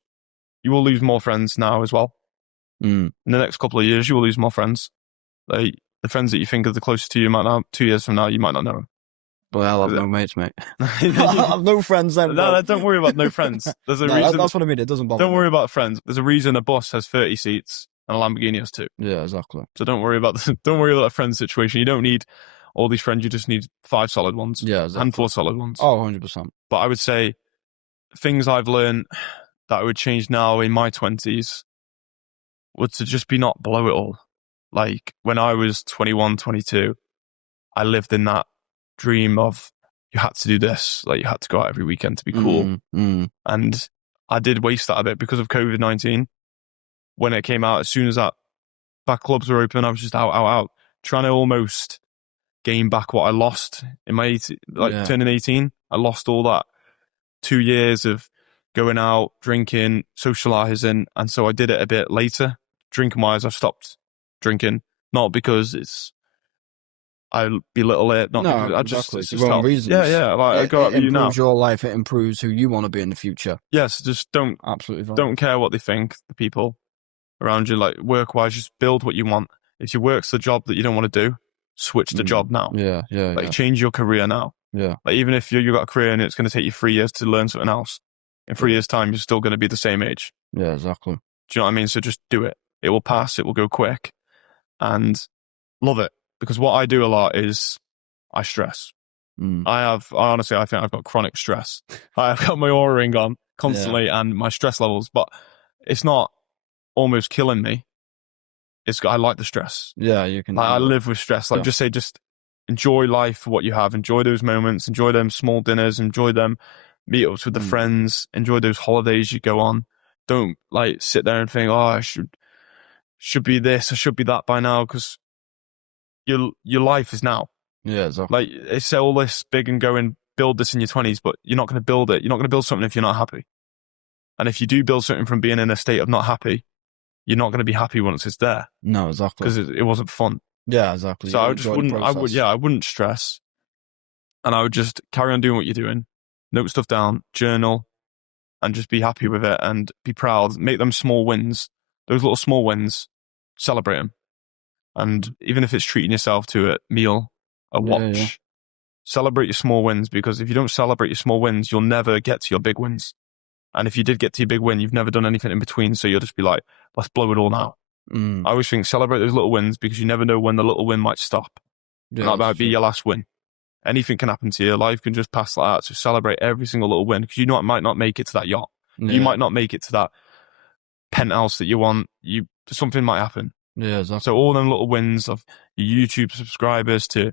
you will lose more friends now as well. In the next couple of years, you will lose more friends. Like, the friends that you think are the closest to you might not, 2 years from now, you might not know them. Well, I'll have no mates, mate. I'll have no friends then. No, don't worry about no friends. There's a reason. That's what I mean. It doesn't bother me. Don't worry about friends. There's a reason a bus has 30 seats and a Lamborghini has 2. Yeah, exactly. So don't worry about the friend situation. You don't need all these friends. You just need 5 solid ones. Yeah, exactly. And 4 solid ones. Oh, 100%. But I would say things I've learned that I would change now in my 20s would to just be not below it all. Like, when I was 21, 22, I lived in that dream of you had to do this. Like, you had to go out every weekend to be cool. And I did waste that a bit because of COVID-19. When it came out, as soon as that back clubs were open, I was just out, trying to almost gain back what I lost in my turning 18. I lost all that 2 years of going out, drinking, socializing. And so I did it a bit later. Drinking wise, I've stopped drinking, not because I belittle it, not because I exactly. It's just wrong reasons. Yeah. Like, I go out with you now. It improves your life. It improves who you want to be in the future. Yes, just don't care what they think, the people around you. Like, work-wise, just build what you want. If your work's the job that you don't want to do, switch the job now. Yeah. Change your career now. Yeah. Like, even if you've got a career and it's going to take you 3 years to learn something else, in 3 years' time, you're still going to be the same age. Yeah, exactly. Do you know what I mean? So just do it. It will pass. It will go quick. And love it. Because what I do a lot is I stress. Honestly, I think I've got chronic stress. I've got my Aura ring on constantly and my stress levels, but it's not almost killing me. I like the stress. Yeah, you can. I live with stress. Just enjoy life for what you have. Enjoy those moments. Enjoy them small dinners. Enjoy them meetups with the friends. Enjoy those holidays you go on. Don't sit there and think, oh, I should be this, I should be that by now, because your life is now. Yeah, exactly. It's all this big and going, build this in your 20s, but you're not going to build it. You're not going to build something if you're not happy. And if you do build something from being in a state of not happy, you're not going to be happy once it's there. No, exactly. Because it wasn't fun. Yeah, exactly. So I wouldn't stress. And I would just carry on doing what you're doing. Note stuff down, journal, and just be happy with it and be proud. Make them small wins. Those little small wins, celebrate them. And even if it's treating yourself to a meal, a watch, celebrate your small wins, because if you don't celebrate your small wins, you'll never get to your big wins. And if you did get to your big win, you've never done anything in between, so you'll just be like, let's blow it all now. I always think celebrate those little wins, because you never know when the little win might stop. And that might be your last win. Anything can happen to you. Life can just pass like that. So celebrate every single little win, because you know it might not make it to that yacht. Yeah. You might not make it to that penthouse that you want. Something might happen. Yeah, exactly. So all them little wins of your YouTube subscribers, to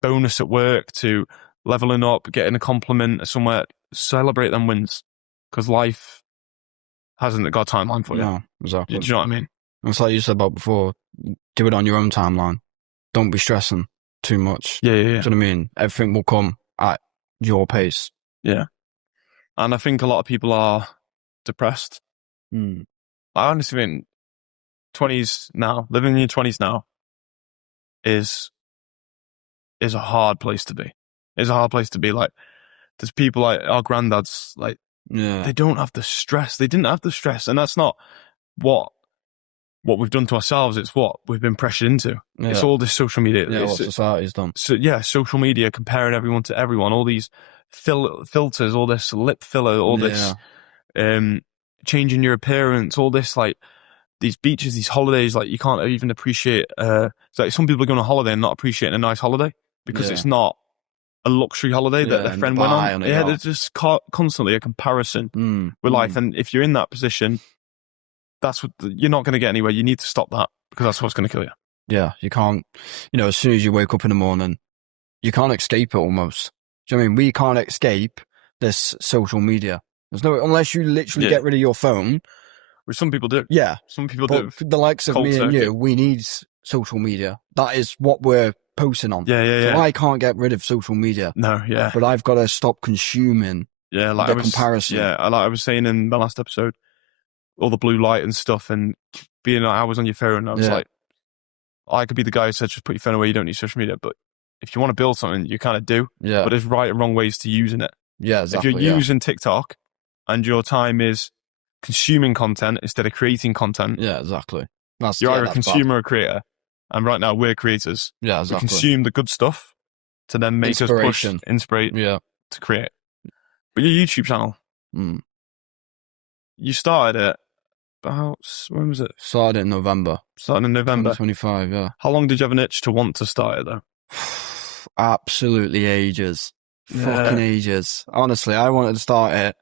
bonus at work, to leveling up, getting a compliment somewhere, celebrate them wins, because life hasn't got a timeline for you. No, exactly. Do you know what I mean? It's like you said about before, do it on your own timeline. Don't be stressing too much. Yeah. Do you know what I mean? Everything will come at your pace. Yeah. And I think a lot of people are depressed. I honestly think 20s now, living in your 20s now is a hard place to be. It's a hard place to be. Like, there's people like our granddads, they don't have the stress. They didn't have the stress. And that's not what we've done to ourselves. It's what we've been pressured into. Yeah. It's all this social media. Yeah, what society's done. So social media, comparing everyone to everyone, all these filters, all this lip filler, all this changing your appearance, all this these beaches, these holidays, you can't even appreciate. It's some people are going on holiday and not appreciating a nice holiday because it's not a luxury holiday that their friend went on. There's just constantly a comparison with life, and if you're in that position, that's what you're not going to get anywhere. You need to stop that, because that's what's going to kill you. Yeah, you can't. As soon as you wake up in the morning, you can't escape it almost. Do you know what I mean? We can't escape this social media. There's no, unless you literally get rid of your phone. Which some people do. Yeah. Some people do. The likes of me and you, we need social media. That is what we're posting on. Yeah. So I can't get rid of social media. No, yeah. But I've got to stop consuming the comparison. Yeah, like I was saying in the last episode, all the blue light and stuff, and being hours on your phone, I was like, I could be the guy who said, just put your phone away, you don't need social media. But if you want to build something, you kind of do. Yeah. But there's right and wrong ways to using it. Yeah, exactly. If you're using TikTok and your time is consuming content instead of creating content. Yeah, exactly. You're either a consumer or creator. And right now, we're creators. Yeah, exactly. We consume the good stuff to then make us push, inspirate to create. But your YouTube channel, you started it about, when was it? Started in November. 2025, yeah. How long did you have an itch to want to start it, though? Absolutely ages. Fucking ages. Honestly, I wanted to start it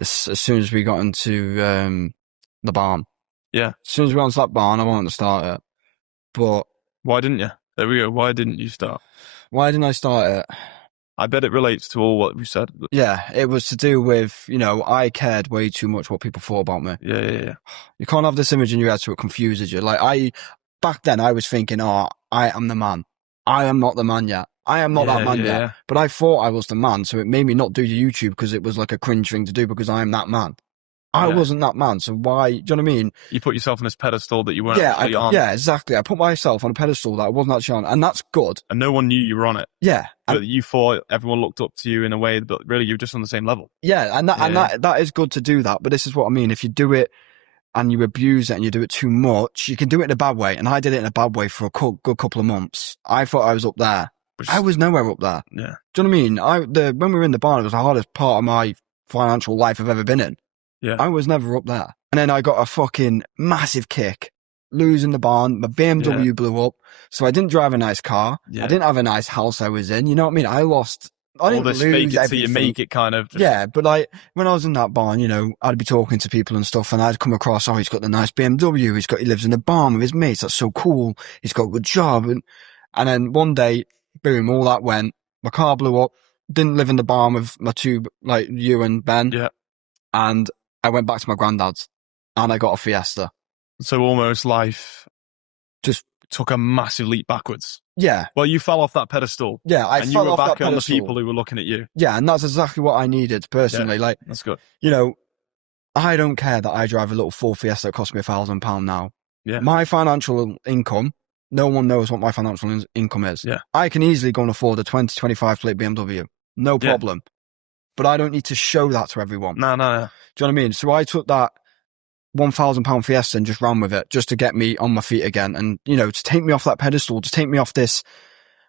as soon as we got into the barn. Yeah. As soon as we got into that barn, I wanted to start it. But why didn't you? There we go. Why didn't you start? Why didn't I start it? I bet it relates to all what we said. Yeah, it was to do with, I cared way too much what people thought about me. Yeah. You can't have this image in your head so it confuses you. Back then I was thinking, I am the man. I am not the man yet. I am not that man yet. Yeah. But I thought I was the man, so it made me not do the YouTube because it was like a cringe thing to do because I am that man. I wasn't that man, so why? Do you know what I mean? You put yourself on this pedestal that you weren't actually on. Yeah, exactly. I put myself on a pedestal that I wasn't actually on, and that's good. And no one knew you were on it. Yeah. But you thought everyone looked up to you in a way, but really you're just on the same level. Yeah, and that is good to do that, but this is what I mean. If you do it and you abuse it and you do it too much, you can do it in a bad way, and I did it in a bad way for a good couple of months. I thought I was up there. I was nowhere up there. Yeah. Do you know what I mean? When we were in the barn, it was the hardest part of my financial life I've ever been in. Yeah. I was never up there. And then I got a fucking massive kick, losing the barn. My BMW blew up. So I didn't drive a nice car. Yeah. I didn't have a nice house I was in. You know what I mean? I didn't lose fake it everything. till you make it kind of. Yeah, but like when I was in that barn, you know, I'd be talking to people and stuff, and I'd come across, oh, he's got the nice BMW. He lives in the barn with his mates. That's so cool. He's got a good job. And then one day, boom, all that went. My car blew up. Didn't live in the barn with my two, like you and Ben. Yeah. And I went back to my granddad's and I got a Fiesta. So almost life just took a massive leap backwards. Yeah. Well, you fell off that pedestal. Yeah, and you were back on the people who were looking at you. Yeah, and that's exactly what I needed personally. Yeah, like, that's good. You know, I don't care that I drive a little Ford Fiesta that cost me £1,000 now. Yeah. My financial income, no one knows what my financial income is. Yeah. I can easily go and afford a 2025 plate BMW. No problem. Yeah. But I don't need to show that to everyone. No. Do you know what I mean? So I took that £1,000 Fiesta and just ran with it just to get me on my feet again. And, you know, to take me off that pedestal, to take me off this,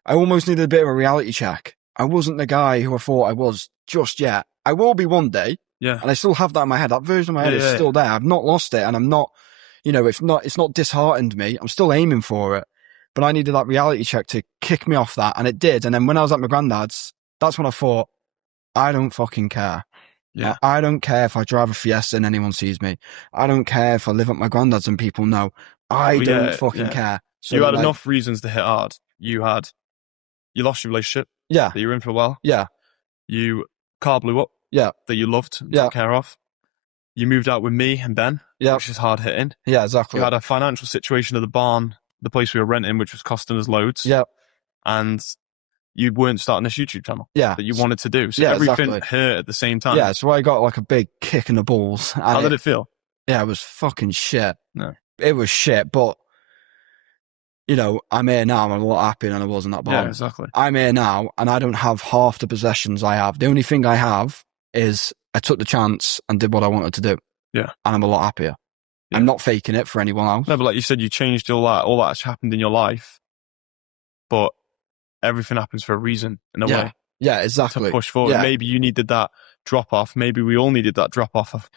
I almost needed a bit of a reality check. I wasn't the guy who I thought I was just yet. I will be one day. Yeah. And I still have that in my head. That version of my head is still there. I've not lost it. And I'm not, you know, it's not disheartened me. I'm still aiming for it. But I needed that reality check to kick me off that. And it did. And then when I was at my granddad's, that's when I thought, I don't fucking care. Yeah. I don't care if I drive a Fiesta and anyone sees me. I don't care if I live at my granddad's and people know. I don't fucking care. So you had enough reasons to hit hard. You lost your relationship. Yeah. That you were in for a while. Yeah. Car blew up. Yeah. That you loved and took care of. You moved out with me and Ben. Yeah. Which is hard hitting. Yeah, exactly. You had a financial situation of the barn, the place we were renting, which was costing us loads. Yeah. And you weren't starting this YouTube channel that you wanted to do. So everything hurt at the same time. Yeah, so I got like a big kick in the balls. How did it feel? Yeah, it was fucking shit. No. It was shit, but, you know, I'm here now. I'm a lot happier than I was in that barn. Yeah, exactly. I'm here now, and I don't have half the possessions I have. The only thing I have is I took the chance and did what I wanted to do. Yeah. And I'm a lot happier. Yeah. I'm not faking it for anyone else. No, but like you said, you changed all that's happened in your life, but everything happens for a reason in a way. Yeah, exactly. To push forward. Yeah. Maybe you needed that drop off. Maybe we all needed that drop off of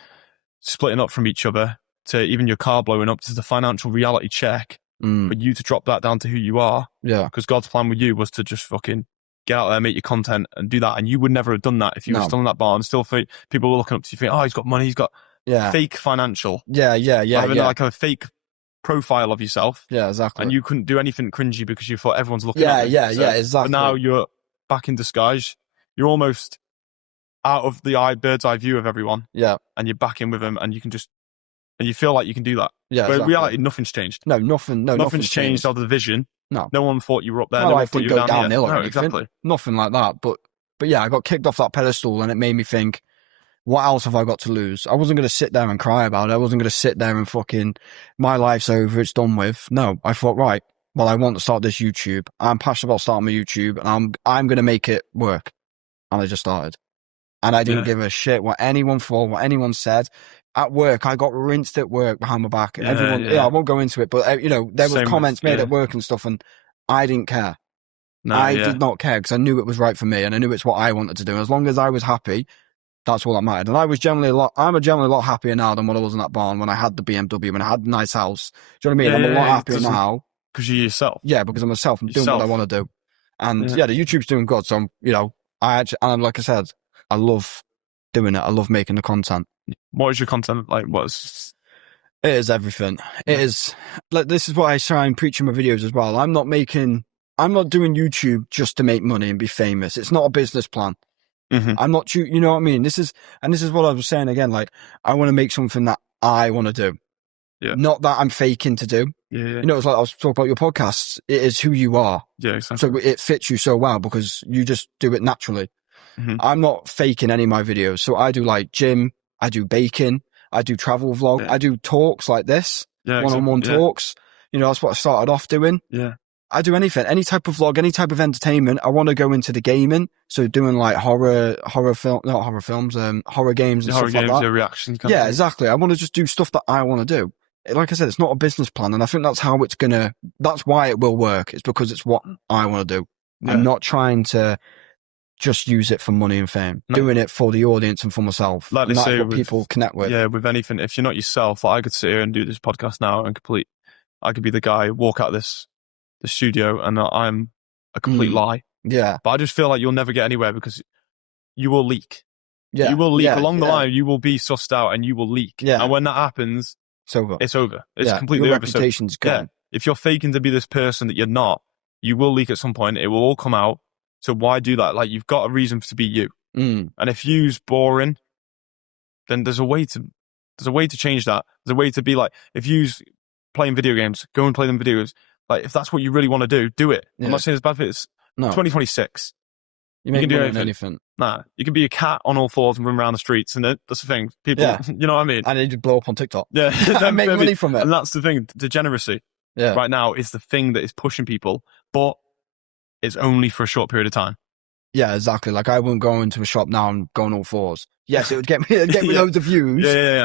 splitting up from each other to even your car blowing up to the financial reality check for you to drop that down to who you are. Yeah. Because God's plan with you was to just fucking get out there, make your content and do that. And you would never have done that if you were still in that barn. Still, people were looking up to you thinking, oh, he's got money. He's got fake financial. Yeah. Having like a fake profile of yourself. Yeah, exactly. And you couldn't do anything cringy because you thought everyone's looking at you. Yeah, exactly. But now you're back in disguise. You're almost out of the bird's eye view of everyone. Yeah. And you're back in with them and you can just, and you feel like you can do that. Yeah, but in reality, nothing's changed. No, nothing's changed out of the vision. No. No one thought you were up there. My no life didn't go downhill or anything. Exactly. Nothing like that. But yeah, I got kicked off that pedestal and it made me think, what else have I got to lose? I wasn't going to sit there and cry about it. I wasn't going to sit there and fucking, my life's over, it's done with. No, I thought, right, well, I want to start this YouTube. I'm passionate about starting my YouTube and I'm going to make it work. And I just started. And I didn't give a shit what anyone thought, what anyone said. At work, I got rinsed at work behind my back. And everyone, I won't go into it, but, you know, there was comments made at work and stuff and I didn't care. No, I did not care because I knew it was right for me and I knew it's what I wanted to do. As long as I was happy, that's all that mattered. And I'm generally a lot happier now than what I was in that barn when I had the BMW, when I had the nice house. Do you know what I mean? I'm a lot happier now. Because you're yourself. Yeah, because I'm myself. I'm doing what I want to do. And the YouTube's doing good. So, you know, and like I said, I love doing it. I love making the content. What is your content like? It is everything. It is, like, this is what I try and preach in my videos as well. I'm not doing YouTube just to make money and be famous. It's not a business plan. Mm-hmm. I'm not, you know what I mean? This is what I was saying again. Like, I want to make something that I want to do. not that I'm faking to do. You know, it's like I was talking about your podcasts. It is who you are. Yeah, exactly. So it fits you so well because you just do it naturally. I'm not faking any of my videos. So I do like gym, I do baking, I do travel vlog, I do talks like this, one-on-one talks. You know, that's what I started off doing. Yeah. I do anything, any type of vlog, any type of entertainment. I want to go into the gaming. So doing like horror games and horror stuff like that. Reactions. Yeah, exactly. I want to just do stuff that I want to do. Like I said, it's not a business plan. And I think that's that's why it will work. It's because it's what I want to do. I'm not trying to just use it for money and fame. Doing it for the audience and for myself. Like and they that's say, what people connect with. Yeah, with anything. If you're not yourself, I could sit here and do this podcast now and I could be the guy, walk out the studio and I'm a complete lie. Yeah. But I just feel like you'll never get anywhere because you will leak. Yeah. You will leak along the line. You will be sussed out and you will leak. Yeah. And when that happens, it's over. It's over. It's completely Your over. reputation's gone. Yeah. If you're faking to be this person that you're not, you will leak at some point. It will all come out. So why do that? Like, you've got a reason to be you. And if you's boring, then there's a way to change that. There's a way to be like, if you's playing video games, go and play them video games. Like, if that's what you really want to do it. I'm not saying it's bad for it. It's 2026. You can do anything. Nah, you can be a cat on all fours and run around the streets, and that's the thing. People, you know what I mean? And you just blow up on TikTok. Yeah. And make money from it. And that's the thing. Degeneracy right now is the thing that is pushing people, but it's only for a short period of time. Yeah, exactly. Like, I wouldn't go into a shop now and go on all fours. Yes, it would get me loads of views.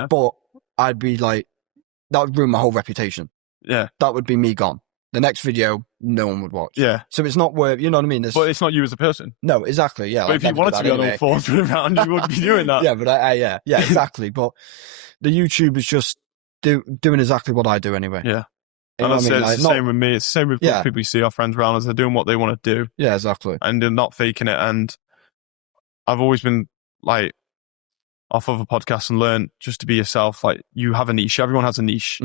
But I'd be like, that would ruin my whole reputation. Yeah. That would be me gone. The next video, no one would watch. Yeah. So it's not worth, you know what I mean? But it's not you as a person. No, exactly. Yeah. But if you wanted to be on all fours around, you would be doing that. Yeah, but yeah, exactly. But the YouTube is just doing exactly what I do anyway. Yeah. And that's it's the same with me. It's the same with people you see our friends around us. They're doing what they want to do. Yeah, exactly. And they're not faking it. And I've always been like off of a podcast and learned just to be yourself. Like, you have a niche. Everyone has a niche.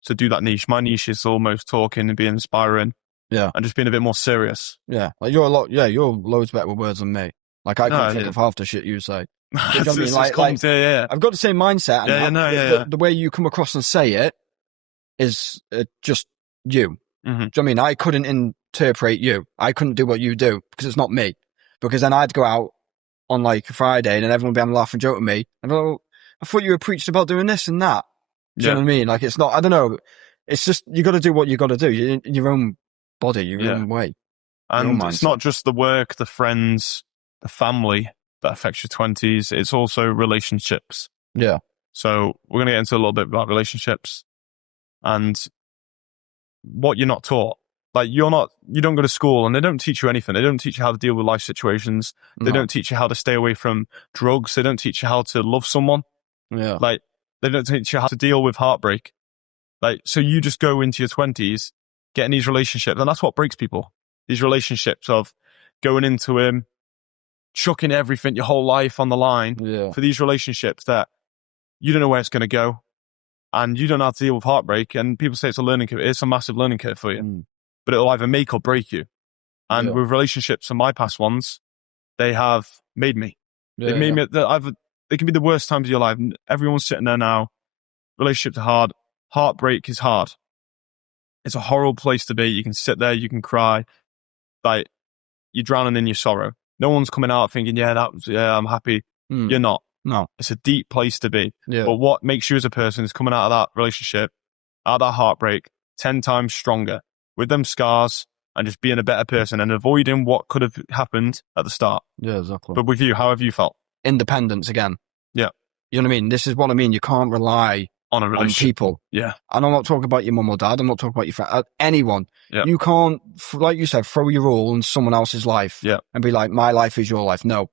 So do that niche. My niche is almost talking and being inspiring. Yeah. And just being a bit more serious. Yeah. Like, you're loads better with words than me. Like, I can't think of half the shit you say. You know what I mean? Like, I've got the same mindset. And the way you come across and say it is just you. Do you know what I mean? I couldn't interpret you. I couldn't do what you do because it's not me. Because then I'd go out on like a Friday and then everyone would be having a laugh and joke with me. And I thought you were preached about doing this and that. Do you know what I mean? Like, it's not, I don't know. It's just, you got to do what you got to do. Your own body, your own way. And it's not just the work, the friends, the family that affects your 20s. It's also relationships. Yeah. So we're going to get into a little bit about relationships and what you're not taught. Like, you don't go to school and they don't teach you anything. They don't teach you how to deal with life situations. They don't teach you how to stay away from drugs. They don't teach you how to love someone. Yeah. Like, they don't teach you how to deal with heartbreak. Like, so you just go into your 20s, getting these relationships, and that's what breaks people. These relationships of going into him, chucking everything, your whole life on the line for these relationships that you don't know where it's going to go, and you don't know how to deal with heartbreak. And people say it's a learning curve. It's a massive learning curve for you, but it'll either make or break you. And with relationships and my past ones, they have made me. They've made me. They can be the worst times of your life. Everyone's sitting there now. Relationships are hard. Heartbreak is hard. It's a horrible place to be. You can sit there, you can cry. Like, you're drowning in your sorrow. No one's coming out thinking, I'm happy. You're not. No. It's a deep place to be. Yeah. But what makes you as a person is coming out of that relationship, out of that heartbreak, 10 times stronger with them scars and just being a better person and avoiding what could have happened at the start. Yeah, exactly. But with you, how have you felt? Independence again. Yeah. You know what I mean? This is what I mean. You can't rely on people. Yeah. And I'm not talking about your mum or dad. I'm not talking about your friend. Anyone. Yeah. You can't, like you said, throw your all in someone else's life and be like, my life is your life. No.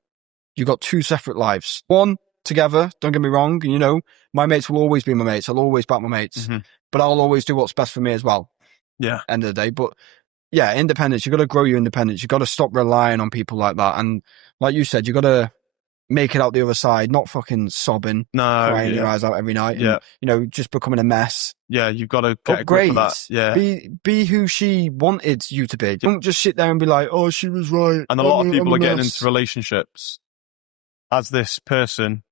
You got two separate lives. One, together, don't get me wrong. You know, my mates will always be my mates. I'll always back my mates. But I'll always do what's best for me as well. Yeah. End of the day. But yeah, independence. You got to grow your independence. You got to stop relying on people like that. And like you said, you got to make it out the other side, not fucking sobbing, crying your eyes out every night. And, you know, just becoming a mess. Yeah, you've got to get a grip of that. Yeah. Be who she wanted you to be. Don't just sit there and be like, oh, she was right. And a lot of people are getting into relationships as this person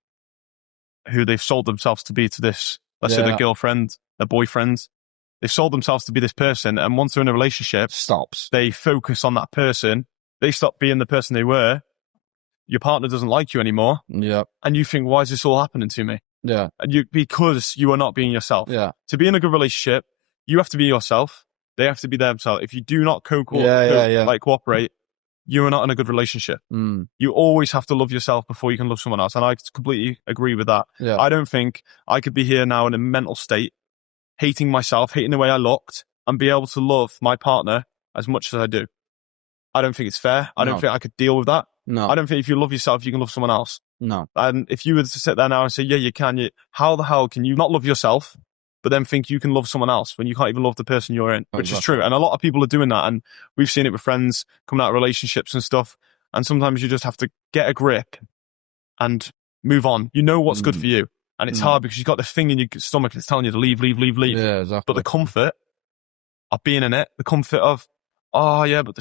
who they've sold themselves to be to this, let's say, their girlfriend their boyfriends. They've sold themselves to be this person. And once they're in a relationship, they focus on that person. They stop being the person they were. Your partner doesn't like you anymore. Yeah. And you think, why is this all happening to me? Yeah. And because you are not being yourself. Yeah. To be in a good relationship, you have to be yourself. They have to be themselves. If you do not cooperate, you are not in a good relationship. You always have to love yourself before you can love someone else. And I completely agree with that. Yeah. I don't think I could be here now in a mental state, hating myself, hating the way I looked, and be able to love my partner as much as I do. I don't think it's fair. I don't think I could deal with that. No. I don't think if you love yourself, you can love someone else. No. And if you were to sit there now and say, yeah, you can, how the hell can you not love yourself, but then think you can love someone else when you can't even love the person you're in, which is true. And a lot of people are doing that. And we've seen it with friends coming out of relationships and stuff. And sometimes you just have to get a grip and move on. You know what's good for you. And it's hard because you've got this thing in your stomach that's telling you to leave. Yeah, exactly. But the comfort of being in it, the comfort of, oh yeah, but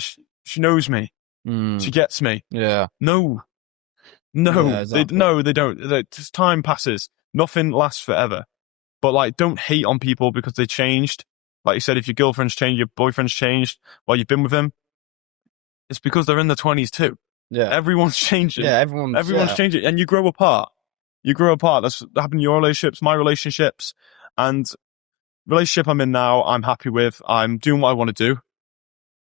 she knows me. She gets me. Yeah. No, yeah, exactly. they don't. Just time passes. Nothing lasts forever. But like, don't hate on people because they changed. Like you said, if your girlfriend's changed, your boyfriend's changed while you've been with him, it's because they're in their 20s too. Yeah. Everyone's changing. Yeah, everyone's changing. And you grow apart. That's happened in your relationships, my relationships. And relationship I'm in now, I'm happy with. I'm doing what I want to do.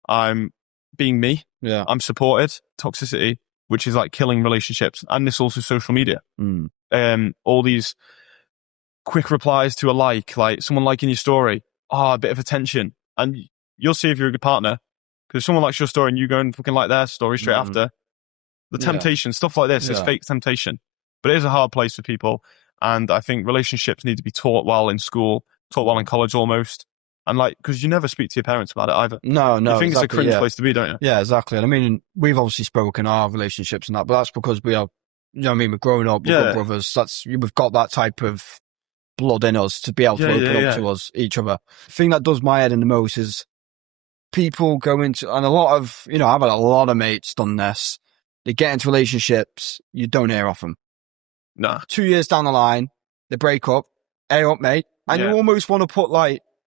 I'm being me. Yeah. I'm supported. Toxicity, which is like killing relationships. And this also social media. All these quick replies to a like someone liking your story. A bit of attention. And you'll see if you're a good partner. Because if someone likes your story and you go and fucking like their story straight after, the temptation, stuff like this is fake temptation. But it is a hard place for people. And I think relationships need to be taught well in school, taught well in college almost. And because you never speak to your parents about it either. No. You think exactly, it's a cringe place to be, don't you? Yeah, exactly. And I mean, we've obviously spoken our relationships and that, but that's because we are, we're growing up, we're good brothers. We've got that type of blood in us to be able to open up to us, each other. The thing that does my head in the most is people go into, and a lot of, I've had a lot of mates done this. They get into relationships, you don't hear off them. Nah. 2 years down the line, they break up. Hey up, mate. And you almost want to put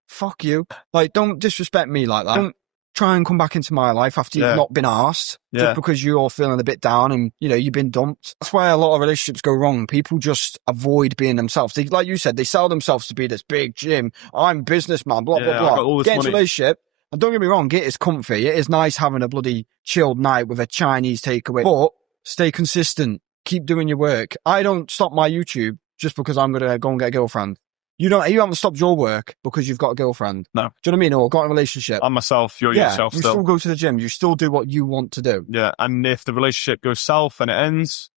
fuck you. Don't disrespect me like that. Don't try and come back into my life after you've not been asked. Just because you're feeling a bit down and, you've been dumped. That's why a lot of relationships go wrong. People just avoid being themselves. They, like you said, they sell themselves to be this big Jim. I'm businessman, blah, blah, blah. Got all this Get into money. a relationship. And don't get me wrong, it is comfy. It is nice having a bloody chilled night with a Chinese takeaway. But stay consistent. Keep doing your work. I don't stop my YouTube just because I'm going to go and get a girlfriend. You haven't stopped your work because you've got a girlfriend. No. Do you know what I mean? Or got in a relationship. I'm myself, you're yourself you still. still go to the gym. You still do what you want to do. Yeah, and if the relationship goes south and it ends,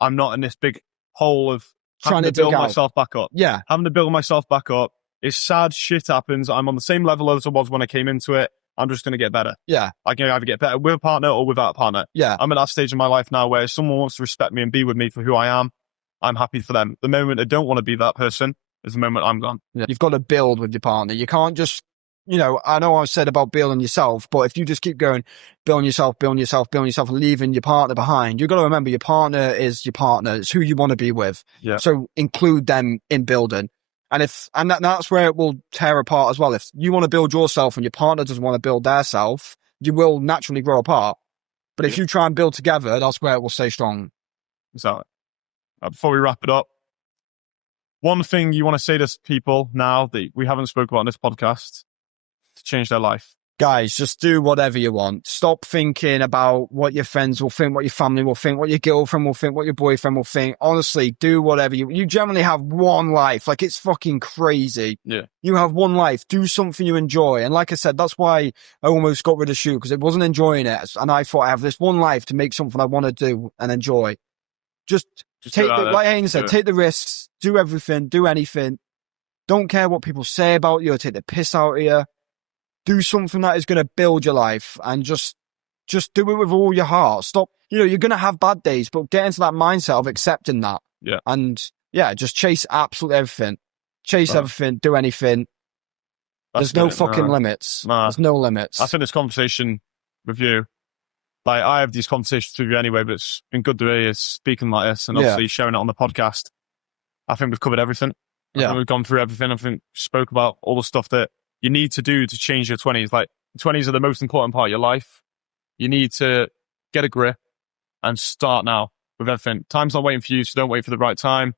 I'm not in this big hole of trying to build myself back up. Yeah. Having to build myself back up. It's sad shit happens. I'm on the same level as I was when I came into it. I'm just going to get better. Yeah. I can either get better with a partner or without a partner. Yeah. I'm at that stage in my life now where if someone wants to respect me and be with me for who I am, I'm happy for them. The moment I don't want to be that person is the moment I'm gone. Yeah. You've got to build with your partner. You can't just, I know I said about building yourself, but if you just keep going, building yourself, and leaving your partner behind, you've got to remember your partner is your partner. It's who you want to be with. Yeah. So include them in building. And that's where it will tear apart as well. If you want to build yourself and your partner doesn't want to build their self, you will naturally grow apart. But if you try and build together, that's where it will stay strong. Exactly. Before we wrap it up, one thing you want to say to people now that we haven't spoken about on this podcast to change their life? Guys, just do whatever you want. Stop thinking about what your friends will think, what your family will think, what your girlfriend will think, what your boyfriend will think. Honestly, do whatever you generally have one life. It's fucking crazy. Yeah. You have one life. Do something you enjoy. And like I said, that's why I almost got rid of shoe because it wasn't enjoying it. And I thought I have this one life to make something I want to do and enjoy. Just take like Hayden said, take the risks, do everything, do anything. Don't care what people say about you or take the piss out of you. Do something that is going to build your life and just do it with all your heart. Stop. You're going to have bad days, but get into that mindset of accepting that. Yeah. And just chase absolutely everything. Chase everything, do anything. There's no fucking limits. There's no limits. I think this conversation with you, I have these conversations with you anyway, but it's been good to hear you speaking like this and obviously sharing it on the podcast. I think we've covered everything. I think we've gone through everything. I think spoke about all the stuff that you need to do to change your 20s. Like, 20s are the most important part of your life. You need to get a grip and start now with everything. Time's not waiting for you, so don't wait for the right time.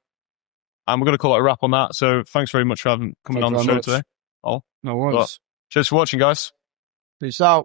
And we're going to call it a wrap on that. So thanks very much for coming on the show today. No worries. Cheers for watching, guys. Peace out.